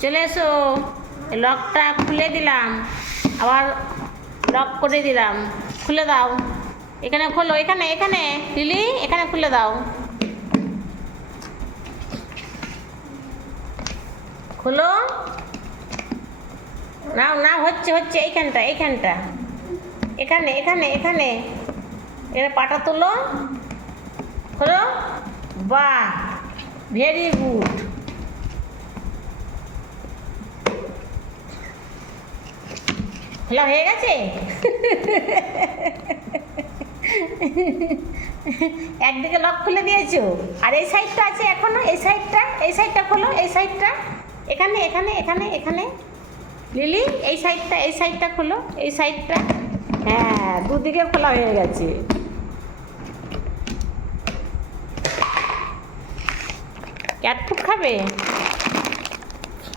চলে এসো। লকটা খুলে দিলাম, আবার লক করে দিলাম। খুলে দাও, এখানে খোলো, এখানে এখানে লিলি, এখানে খুলে দাও। খোলো, নাও না, হচ্ছে হচ্ছে, এইখানটা এইখানটা, এখানে এখানে এখানে, এখানে পাটা তোলো, খোলো। বাহ, ভেরি গুড। খোলা হয়ে গেছে। একদিকে লক খুলে দিয়েছো, আর এই সাইডটা আছে এখনো, এই সাইডটা, এই সাইডটা খোলো, এই সাইডটা, এখানে এখানে এখানে এখানে লিলি, এই সাইডটা, এই সাইডটা খোলো, এই সাইডটা। হ্যাঁ, দুদিকে খোলা হয়ে গেছে। ক্যাট ফুড খাবে?